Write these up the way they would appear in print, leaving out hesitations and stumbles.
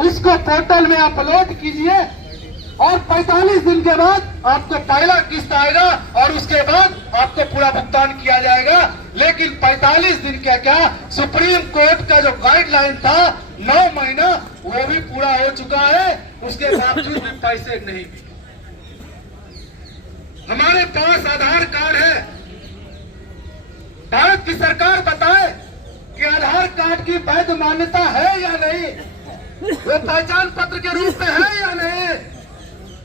उसको पोर्टल में अपलोड कीजिए और 45 दिन के बाद आपको पहला किस्त आएगा और उसके बाद आपको पूरा भुगतान किया जाएगा। लेकिन 45 दिन का क्या, सुप्रीम कोर्ट का जो गाइडलाइन था 9 महीना वो भी पूरा हो चुका है, उसके बावजूद भी पैसे नहीं मिले। हमारे पास आधार कार्ड है, भारत की सरकार बताए कि आधार कार्ड की वैध मान्यता है या नहीं, वो पहचान पत्र के रूप में है या नहीं।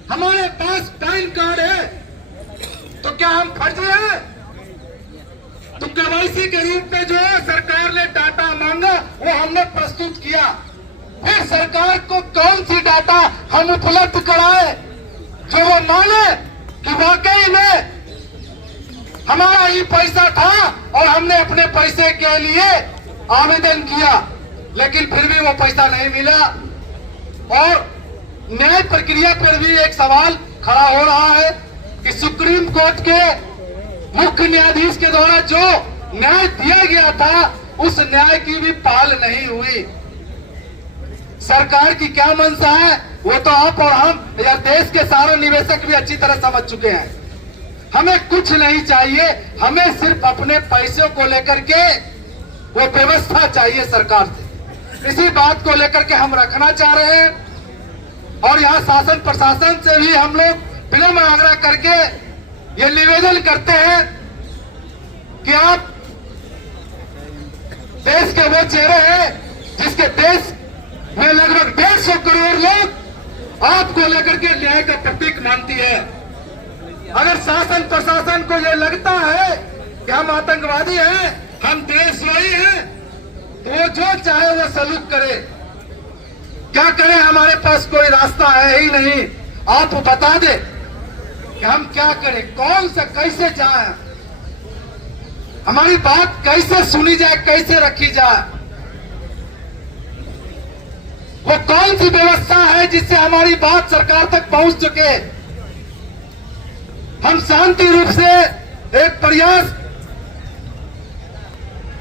हमारे पास पैन कार्ड है, तो क्या हम फर्जी हैं? तो केवाईसी के रूप में जो सरकार ने डाटा मांगा वो हमने प्रस्तुत किया। फिर सरकार को कौन सी डाटा हम उपलब्ध कराए जो वो माने कि वाकई में हमारा ही पैसा था और हमने अपने पैसे के लिए आवेदन किया, लेकिन फिर भी वो पैसा नहीं मिला। और न्याय प्रक्रिया पर भी एक सवाल खड़ा हो रहा है कि सुप्रीम कोर्ट के मुख्य न्यायाधीश के द्वारा जो न्याय दिया गया था उस न्याय की भी पाल नहीं हुई। सरकार की क्या मंशा है वो तो आप और हम या देश के सारे निवेशक भी अच्छी तरह समझ चुके हैं। हमें कुछ नहीं चाहिए, हमें सिर्फ अपने पैसों को लेकर के वो व्यवस्था चाहिए सरकार से। इसी बात को लेकर के हम रखना चाह रहे हैं और यहाँ शासन प्रशासन से भी हम लोग विनम्र आग्रह करके ये निवेदन करते हैं कि आप देश के वो चेहरे हैं जिसके देश में लगभग 150 करोड़ लोग आपको लेकर के न्याय का प्रतीक मानती है। अगर शासन प्रशासन को ये लगता है कि हम आतंकवादी हैं, हम देशद्रोही हैं, तो वो जो चाहे वो सलूट करे। क्या करें, हमारे पास कोई रास्ता है ही नहीं। आप बता दे कि हम क्या करें, कौन सा कैसे जाए, हमारी बात कैसे सुनी जाए, कैसे रखी जाए। वो कौन सी व्यवस्था है जिससे हमारी बात सरकार तक पहुंच सके। हम शांति रूप से एक प्रयास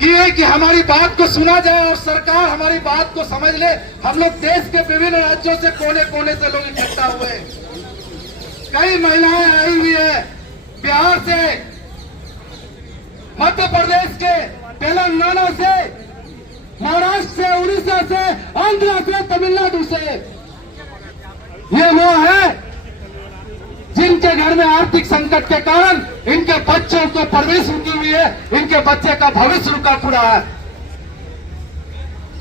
किए कि हमारी बात को सुना जाए और सरकार हमारी बात को समझ ले। हम लोग देश के विभिन्न राज्यों से कोने कोने से लोग इकट्ठा हुए, कई महिलाएं आई हुई है, बिहार से, मध्य प्रदेश के, तेलंगाना से, महाराष्ट्र से, उड़ीसा से, आंध्र से, तमिलनाडु से। ये वो है जिनके घर में आर्थिक संकट के कारण इनके बच्चों को परवरिश रुकी हुई है, इनके बच्चे का भविष्य रुका पड़ा है।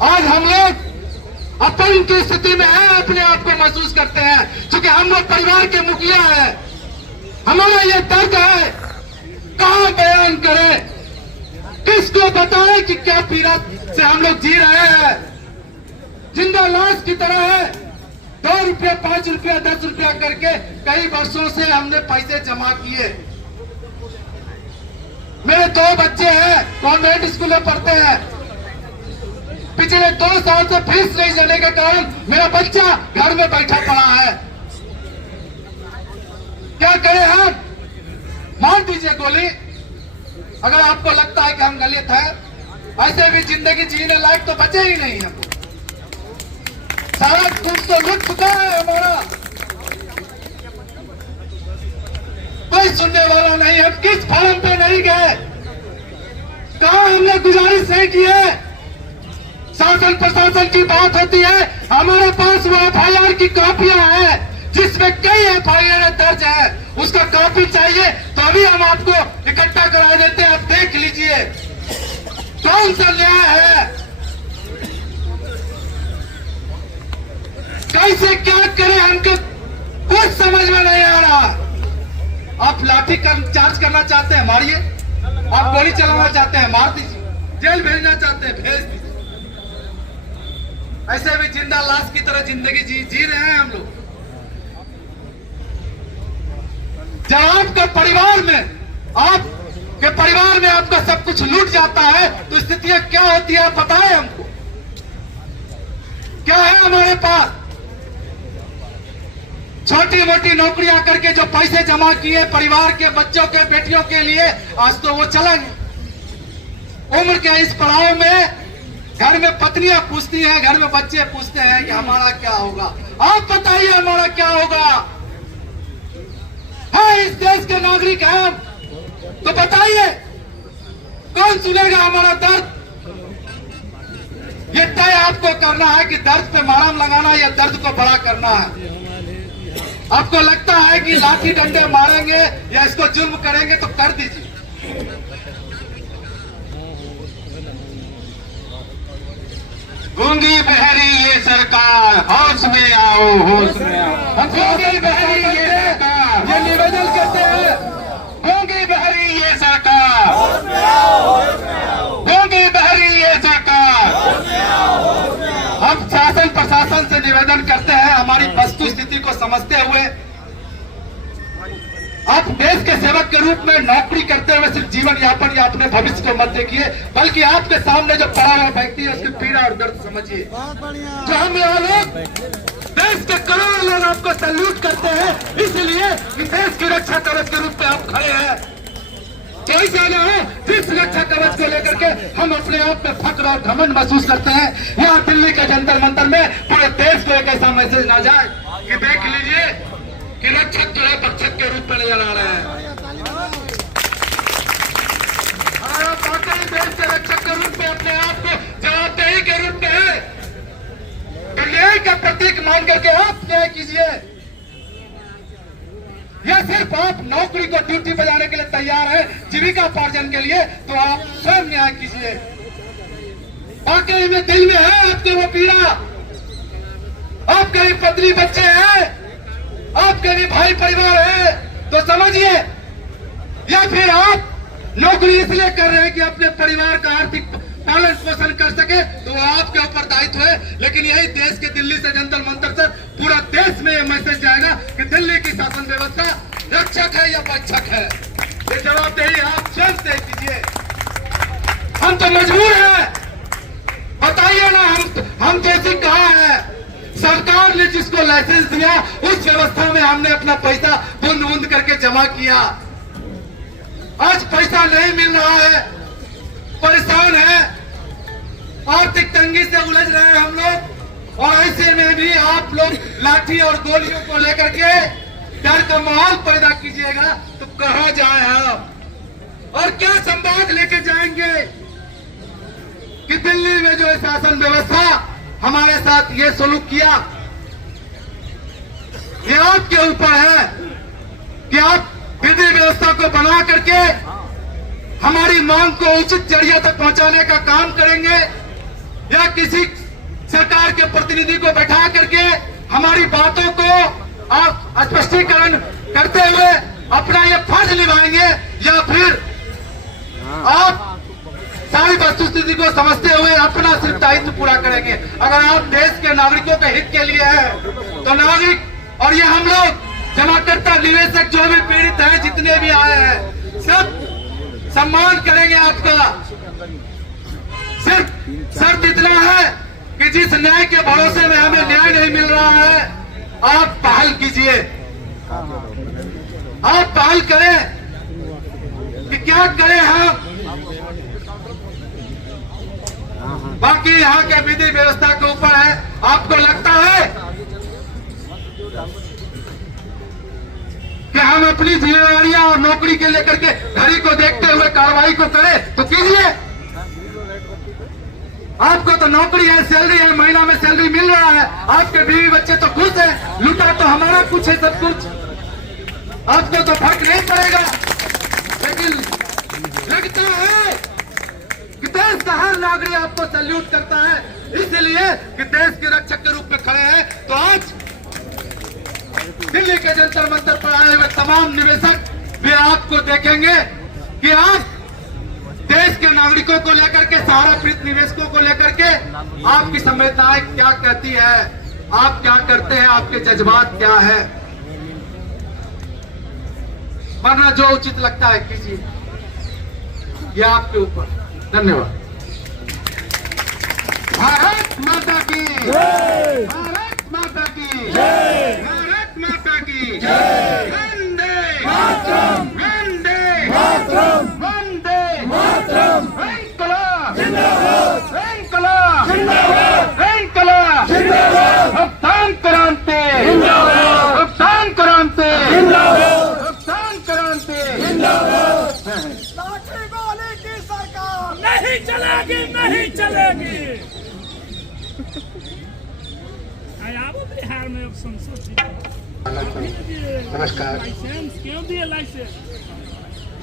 आज हम लोग अपन की स्थिति में है, अपने आप को महसूस करते हैं क्योंकि हम लोग परिवार के मुखिया हैं। हमारा ये दर्द है, कहां बयान करें, किसको बताएं कि क्या पीड़ा से हम लोग जी रहे हैं। जिंदा लाश की तरह है, 2 रुपया, 5 रुपया, 10 रुपया करके कई वर्षों से हमने पैसे जमा किए। मेरे 2 बच्चे हैं, कॉन्वेंट स्कूल में पढ़ते हैं। पिछले 2 साल से फीस नहीं देने के कारण मेरा बच्चा घर में बैठा पड़ा है। क्या करें हम? मार दीजिए गोली अगर आपको लगता है कि हम गलत हैं। ऐसे भी जिंदगी जीने लायक तो बचे ही नहीं हमको। सारा कुछ तो लुट चुका है हमारा, कोई सुनने वाला नहीं। हम किस फॉर्म पे नहीं गए, कहां हमने गुजारिश नहीं की है। शासन प्रशासन की बात होती है, हमारे पास वो FIR की कॉपियां हैं जिसमें कई FIR दर्ज है, उसका कॉपी चाहिए तो अभी हम आपको इकट्ठा करा देते हैं, आप देख लीजिए कौन सा न्याय है। कैसे क्या करें हमको कुछ समझ में नहीं आ रहा। आप लाठी चार्ज करना चाहते हैं, मारिए। आप गोली चलाना चाहते हैं, मार दीजिए। जेल भेजना चाहते हैं, भेज दीजिए। ऐसे भी जिंदा लाश की तरह जिंदगी जी रहे हैं हम लोग। जब आपके परिवार में आपका सब कुछ लूट जाता है तो स्थितियां क्या होती है बताएं हमको। क्या है हमारे पास? छोटी मोटी नौकरियां करके जो पैसे जमा किए परिवार के बच्चों के बेटियों के लिए, आज तो वो चला गया। उम्र के इस पड़ाव में घर में पत्नियां पूछती हैं, घर में बच्चे पूछते हैं कि हमारा क्या होगा। आप बताइए हमारा क्या होगा। है इस देश के नागरिक हैं हम, तो बताइए कौन सुनेगा हमारा दर्द। ये तय आपको करना है कि दर्द पे मरहम लगाना या दर्द को बड़ा करना है। आपको लगता है कि लाठी डंडे मारेंगे या इसको जुल्म करेंगे तो कर दीजिए। गूंगी बहरी ये सरकार, होश में आओ, होश में आओ। गूंगी बहरी ये सरकार, ये निवेदन करते हैं। गूंगी बहरी ये सरकार, गूंगी बहरी ये सरकार। हम शासन प्रशासन से निवेदन करते हैं, हमारी वस्तु स्थिति को समझते हुए आप देश के सेवक के रूप में नौकरी करते हुए सिर्फ जीवन यापन या अपने भविष्य को मत देखिए, बल्कि आपके सामने जो पड़ा हुआ व्यक्ति है उसकी पीड़ा और दर्द समझिए। जो हम लोग देश के करोड़ों लोग आपको सैल्यूट करते हैं, इसलिए कि देश की रक्षा कवच के रूप में आप खड़े हैं। कोई जाना हो जिस रक्षा कवच को लेकर के हम अपने आप में फक्र और घमंड महसूस करते हैं। यहाँ दिल्ली के जंतर मंतर में पूरे देश को एक ऐसा मैसेज ना जाए कि देख लीजिए कि रक्षक जो है भक्षक के रूप में नजर आ रहे हैं। और आप वाकई देश के रक्षक के रूप में अपने आप को जवाबदेही के रूप में है तो न्याय का प्रतीक मान करके आप न्याय कीजिए। या सिर्फ आप नौकरी को ड्यूटी बजाने के लिए तैयार है जीविका उपार्जन के लिए, तो आप स्वयं न्याय कीजिए। वाकई में दिल में है आपके वो पीड़ा, आपके भी पत्नी बच्चे हैं, आपके भी भाई परिवार है, तो समझिए। या फिर आप नौकरी इसलिए कर रहे हैं कि अपने परिवार का आर्थिक पालन पोषण कर सके, तो आपके ऊपर दायित्व है। लेकिन यही देश के दिल्ली से जंतर मंतर से पूरा देश में यह मैसेज जाएगा कि दिल्ली की शासन व्यवस्था रक्षक है या भक्षक है। ये जवाबदेही आप स्वयं तय कीजिए। हम तो मजबूर हैं, बताइए ना। हम जैसे कहा है, सरकार ने जिसको लाइसेंस दिया उस व्यवस्था में हमने अपना पैसा बूंद बूंद करके जमा किया। आज पैसा नहीं मिल रहा है, परेशान है, आर्थिक तंगी से उलझ रहे हैं हम लोग। और ऐसे में भी आप लोग लाठी और गोलियों को लेकर के डर का माहौल पैदा कीजिएगा तो कहां जाए हम, और क्या संवाद लेके जाएंगे कि दिल्ली में जो शासन व्यवस्था हमारे साथ ये सलूक किया, ये आपके ऊपर है कि आप विधि व्यवस्था को बना करके हमारी मांग को उचित जरिया तक पहुंचाने का काम करेंगे, या किसी सरकार के प्रतिनिधि को बैठा करके हमारी बातों को आप स्पष्टीकरण करते हुए अपना ये फर्ज निभाएंगे, या फिर आप सारी वस्तुस्थिति को समझते हुए अपना सिर्फ दायित्व पूरा करेंगे। अगर आप देश के नागरिकों के हित के लिए है तो नागरिक और ये हम लोग जमाकर्ता निवेशक जो भी पीड़ित हैं, जितने भी आए हैं, सब सम्मान करेंगे आपका। सिर्फ शर्त इतना है कि जिस न्याय के भरोसे में हमें न्याय नहीं मिल रहा है, आप पहल कीजिए, आप पहल करें कि क्या करें हम। बाकी यहाँ के विधि व्यवस्था के ऊपर है। आपको लगता है कि हम अपनी जिम्मेवारियां और नौकरी के लेकर के घड़ी को देखते हुए कार्रवाई को करें तो कीजिए। आपको तो नौकरी है, सैलरी है, महीना में सैलरी मिल रहा है, आपके बीवी बच्चे तो खुश है, लूटा तो हमारा कुछ है, सब कुछ आपको तो फर्क नहीं पड़ेगा। लेकिन लगता है कि देश का हर नागरिक आपको सैल्यूट करता है, इसलिए कि देश के रक्षक के रूप में खड़े हैं। तो आज दिल्ली के जंतर मंतर पर आए हुए तमाम निवेशक भी आपको देखेंगे कि आप देश के नागरिकों को लेकर के, सहारा पीड़ित निवेशकों को लेकर के आपकी संवेदनाएं क्या कहती है, आप क्या करते हैं, आपके जज्बात क्या है। वरना जो उचित लगता है कीजिए, यह आपके ऊपर। धन्यवाद। भारत माता की जय, भारत माता की जय, भारत माता की जय। वंदे मातरम, वंदे मातरम, वंदे मातरम। इंकलाब जिंदाबाद, इंकलाब। चलेगी नहीं चलेगी। आप बिहार में अब संसद नमस्कार। लाइसेंस क्यों दिए लाइसेंस?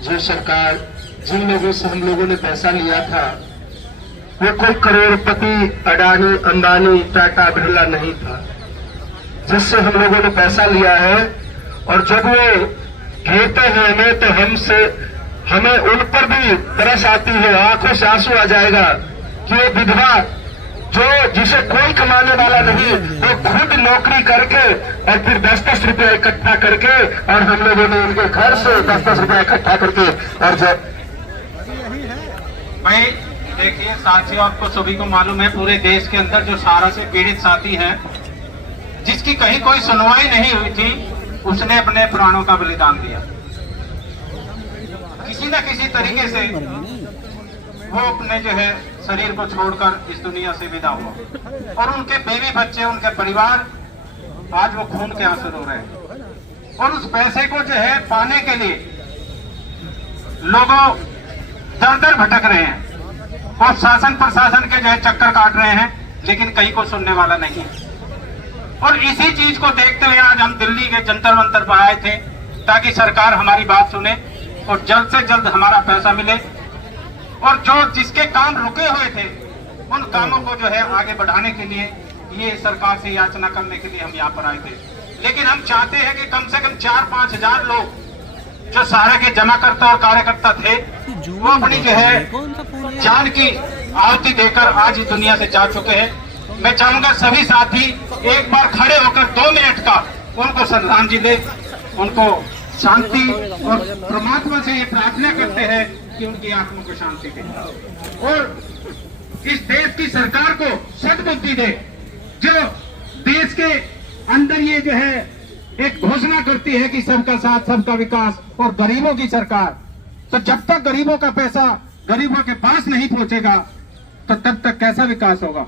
जो सरकार जिन लोगों से हम लोगों ने पैसा लिया था वो कोई करोड़पति अडानी अंबानी टाटा बिरला नहीं था। जिससे हम लोगों ने पैसा लिया है और जब वो घेरते हैं हमें तो हमें उन पर भी तरस आती है, आंखों से आंसू आ जाएगा कि वो विधवा जिसे कोई कमाने वाला नहीं, वो खुद नौकरी करके और फिर 10-10 रुपया इकट्ठा करके और हम लोगों ने उनके घर से 10-10 रुपया इकट्ठा करके और जब भाई देखिए साथियों, आपको सभी को मालूम है पूरे देश के अंदर जो सारा से पीड़ित साथी हैं, जिसकी कहीं कोई सुनवाई नहीं हुई थी, उसने अपने प्राणों का बलिदान दिया। किसी न किसी तरीके से वो अपने जो है शरीर को छोड़कर इस दुनिया से विदा हुआ और उनके बीवी बच्चे, उनके परिवार आज वो खून के आंसू रो रहे हैं। और उस पैसे को जो है पाने के लिए लोगों दर भटक रहे हैं और शासन प्रशासन के जो है चक्कर काट रहे हैं, लेकिन कहीं को सुनने वाला नहीं। और इसी चीज को देखते हुए आज हम दिल्ली के जंतर मंतर पर आए थे ताकि सरकार हमारी बात सुने और जल्द से जल्द हमारा पैसा मिले और जो जिसके काम रुके हुए थे उन कामों को जो है आगे बढ़ाने के लिए ये सरकार से याचना करने के लिए हम यहाँ पर आए थे। लेकिन हम चाहते हैं कि कम से कम 4-5 हजार लोग जो सारे के जमाकर्ता और कार्यकर्ता थे वो अपनी जो है जान की आहुति देकर आज इस दुनिया से जा चुके हैं। मैं चाहूंगा सभी साथी एक बार खड़े होकर 2 मिनट का उनको श्रद्धांजलि दे, उनको शांति और परमात्मा से ये प्रार्थना करते हैं कि उनकी आत्मा को शांति दे और इस देश की सरकार को सद्बुद्धि दे, जो देश के अंदर ये जो है एक घोषणा करती है कि सबका साथ सबका विकास और गरीबों की सरकार। तो जब तक गरीबों का पैसा गरीबों के पास नहीं पहुंचेगा तो तब तक कैसा विकास होगा।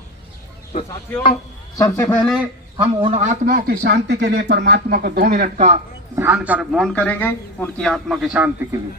तो साथियों, सबसे पहले हम उन आत्माओं की शांति के लिए परमात्मा को 2 मिनट का ध्यान कर मौन करेंगे उनकी आत्मा की शांति के लिए।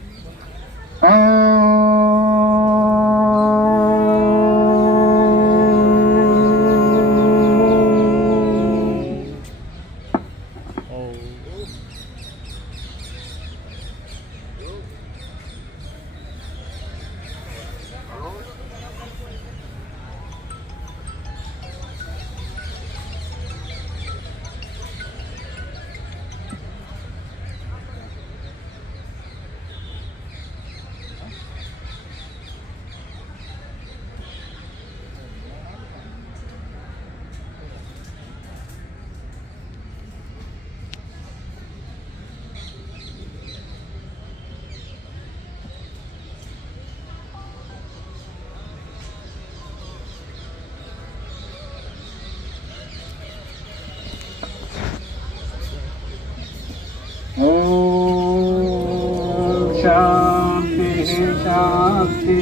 शांति शांति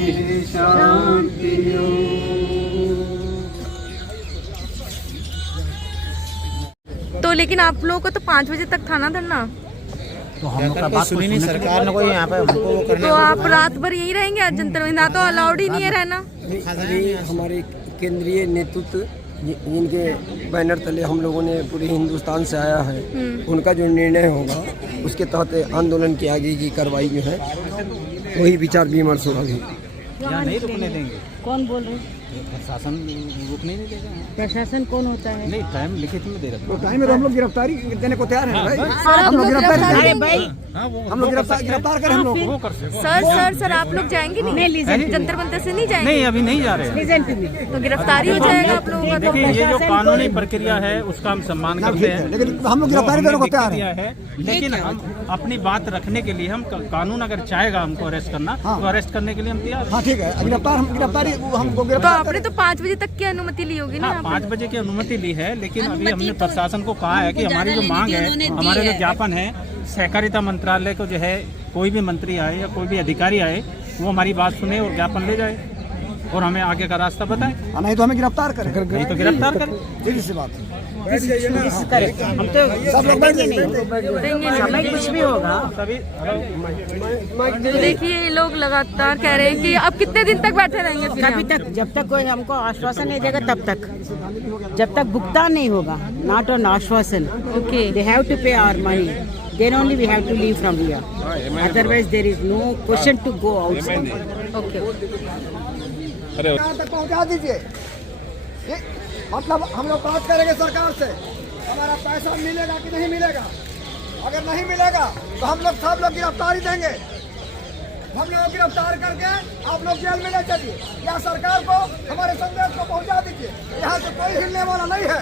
शांति। तो लेकिन आप लोगों को तो 5 बजे तक था ना धरना, तो हम लोग का बात सुनी नहीं सरकार ने कोई यहाँ पे हमको वो करने। तो आप रात भर यहीं रहेंगे आज जंतर मंतर? तो अलाउड ही नहीं है रहना। हमारे केंद्रीय नेतृत्व जिनके बैनर तले हम लोगों ने पूरे हिंदुस्तान से आया है, उनका जो निर्णय होगा उसके तहत आंदोलन की आगे की कार्रवाई जो है वही विचार विमर्श होगा। यहाँ नहीं रुकने देंगे। कौन बोल रहे हैं? प्रशासन रुकने नहीं देगा। प्रशासन कौन होता है? नहीं, टाइम लिखित में दे रखा तो टाइम में तो हम लोग गिरफ्तारी देने को तैयार हैं भाई। हम लोग गिरफ्तार करें हम लोग। सर आप लोग जाएंगे नहीं? जंतर मंतर से नहीं जाएंगे? नहीं, अभी नहीं जा रहे। तो गिरफ्तारी हो जाएगा आप लोगों का। देखिए, ये जो कानूनी प्रक्रिया है उसका हम सम्मान करते हैं, लेकिन हम लोग गिरफ्तारी देने को तैयार है। लेकिन हम अपनी बात रखने के लिए हम कानून अगर चाहेगा हमको अरेस्ट करना तो अरेस्ट करने के लिए हम तैयार हैं। हाँ ठीक है, गिरफ्तारी हमको तो आपने तो 5 बजे तक की अनुमति ली होगी ना? 5 बजे की अनुमति ली है, लेकिन अभी हमने प्रशासन को कहा है कि हमारी जो मांग है, हमारे जो ज्ञापन है, सहकारिता मंत्रालय को जो है कोई भी मंत्री आए या कोई भी अधिकारी आए वो हमारी बात सुने और ज्ञापन ले जाए। और हमें आगे का रास्ता बताएं, नहीं तो हमें गिरफ्तार करें, नहीं तो गिरफ्तार करें। सीधी सी बात है। हम तो सब लोग बैठ जाइए। देंगे नहीं। हमें कुछ भी होगा। सभी तो देखिए ये लोग लगातार कह रहे हैं कि अब कितने दिन तक बैठे रहेंगे फिर कभी यहाँ? तक जब तक कोई हमको आश्वासन नहीं देगा तब तक, जब तक भुगतान नहीं होगा, नॉट ऑन आश्वासन। Okay. They have to pay our money, then only we have to leave from here, otherwise there is no question to go outside. Okay. यहाँ तक पहुँचा दीजिए। मतलब हम लोग बात करेंगे सरकार से, हमारा पैसा मिलेगा कि नहीं मिलेगा। अगर नहीं मिलेगा तो हम लोग सब लोग गिरफ्तारी देंगे। हम लोग गिरफ्तार करके आप लोग जेल में ले चलिए, या सरकार को हमारे संदेश को पहुंचा दीजिए। यहाँ से कोई हिलने वाला नहीं है।